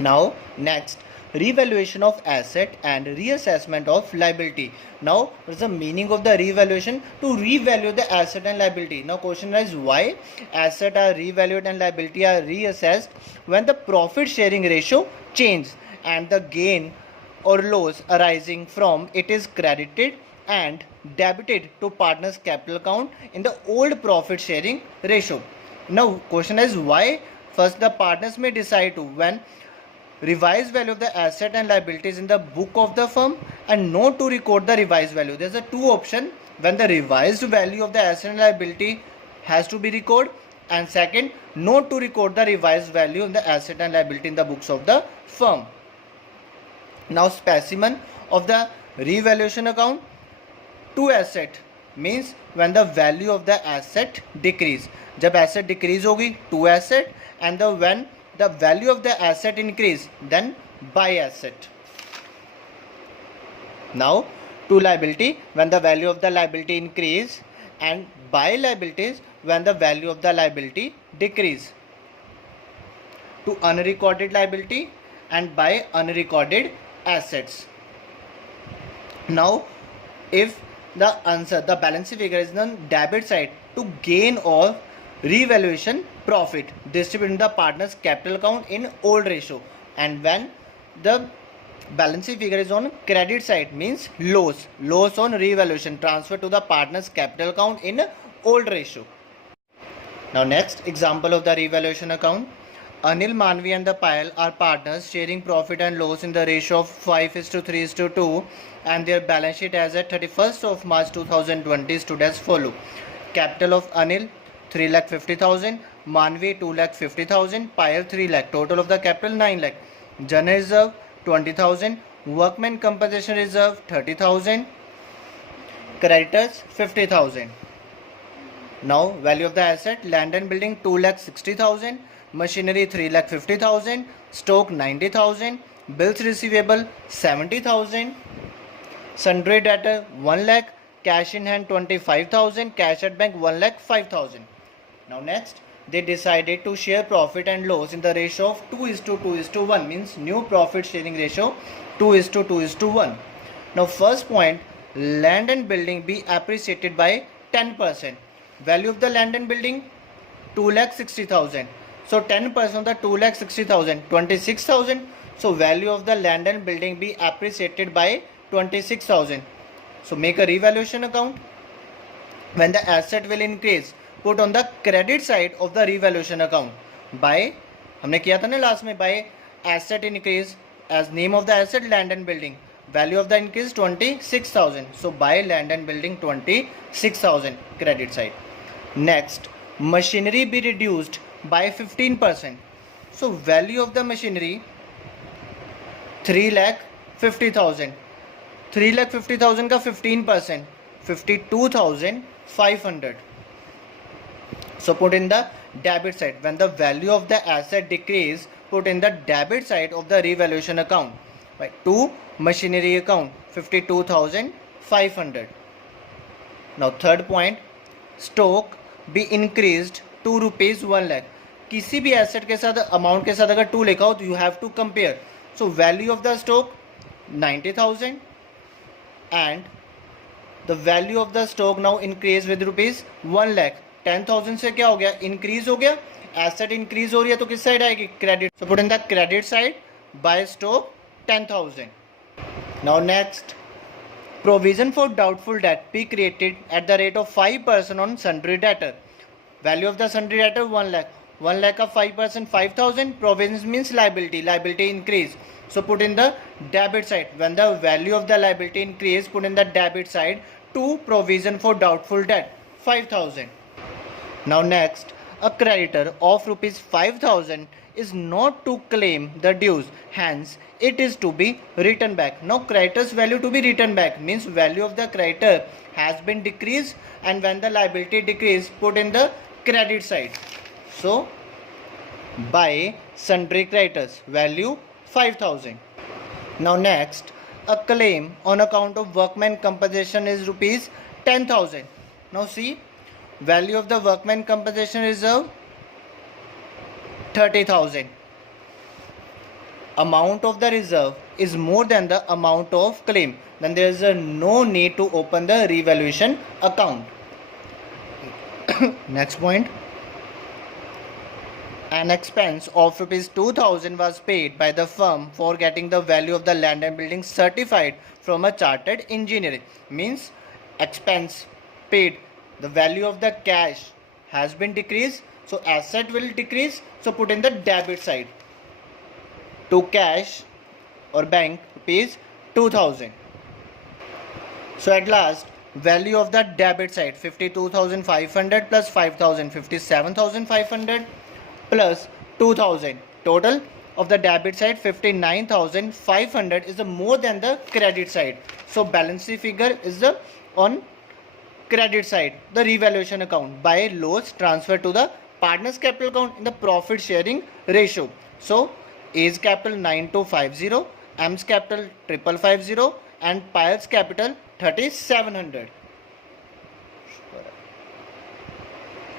Now next, revaluation of asset and reassessment of liability. Now what is the meaning of the revaluation? To revalue the asset and liability. Now question is, why asset are revalued and liability are reassessed? When the profit sharing ratio changes and the gain or loss arising from it is credited and debited to partners capital account in the old profit sharing ratio. Now question is, why? First, the partners may decide to when revised value of the asset and liabilities in the book of the firm and not to record the revised value. There's a two option, when the revised value of the asset and liability has to be recorded, and second, not to record the revised value of the asset and liability in the books of the firm. Now specimen of the revaluation account. To asset means when the value of the asset decrease. जब asset decrease होगी to asset, and the when the value of the asset increase, then by asset. Now to liability, when the value of the liability increase, and by liabilities when the value of the liability decrease. To unrecorded liability and by unrecorded assets. Now if the answer, the balance sheet figure is on debit side, to gain or revaluation profit distributed in the partners capital account in old ratio, and when the balance sheet figure is on credit side means loss on revaluation transfer to the partners capital account in old ratio. Now next example of the revaluation account. Anil, Manvi and the Payal are partners sharing profit and loss in the ratio of 5:3:2, and their balance sheet as at 31st of March 2020 stood as follow. Capital of Anil 3,50,000, Manvi 2,50,000, Payal 3 lakh. Total of the capital 9 lakh. General reserve 20,000, workman compensation reserve 30,000, creditors 50,000. Now value of the asset, land and building 2,60,000, machinery 3,50,000, stock 90,000, bills receivable 70,000, sundry debtor 1 lakh, cash in hand 25,000, cash at bank 1,05,000. Now next, they decided to share profit and loss in the ratio of 2:2:1, means new profit sharing ratio 2:2:1. Now first point, land and building be appreciated by 10%. Value of the land and building 2,60,000. So 10% of the 2,60,000, 26,000. So value of the land and building be appreciated by 26,000. So make a revaluation account. When the asset will increase, put on the credit side of the revaluation account by, हमने किया था ना last में, by asset increase, as name of the asset land and building, value of the increase 26,000. So by land and building 26,000 credit side. Next, machinery be reduced by 15%. So value of the machinery 3,50,000. 3,50,000 का 15%, 52,500. So put in the debit side. When the value of the asset decrease, put in the debit side of the revaluation account. Right? To machinery account 52,500. Now third point, stock be increased to rupees 1 lakh. किसी भी asset के साथ amount के साथ अगर 2 लिखा हो तो you have to compare. So value of the stock 90,000 and the value of the stock now increase with rupees 1 lakh. 10,000 से क्या हो गया, इंक्रीज हो गया. एसेट इंक्रीज हो रही है तो किस साइड आएगी, credit. So put in the credit side by stock 10,000. Now next, provision for doubtful debt be created at the rate of 5% on sundry debtor. Value of the sundry debtor 1 lakh. 1 lakh of 5%, 5,000. Provisions means liability increase. So put in the debit side. When the value of the liability increase, put in the debit side to provision for doubtful debt 5,000. Now next, a creditor of rupees 5,000 is not to claim the dues, hence it is to be written back. Now creditor's value to be written back means value of the creditor has been decreased, and when the liability decrease, put in the credit side. So by sundry creditors value 5,000. Now next, a claim on account of workman compensation is rupees 10,000. Now see, value of the workman compensation reserve 30,000. amount of the reserve is more than the amount of claim, then there is no need to open the revaluation account. Next point. An expense of rupees 2000 was paid by the firm for getting the value of the land and building certified from a chartered engineer. Means expense paid, the value of the cash has been decreased, so asset will decrease, so put in the debit side. To cash or bank rupees 2000. So at last, value of the debit side 52,500 plus 5,000 57,500 plus 2,000. Total of the debit side 59,500 is the more than the credit side. So balance sheet figure is the on credit side, the revaluation account. By loss transfer to the partners capital account in the profit sharing ratio. So A's capital 9250, M's capital 5550 and Pire's capital 3700.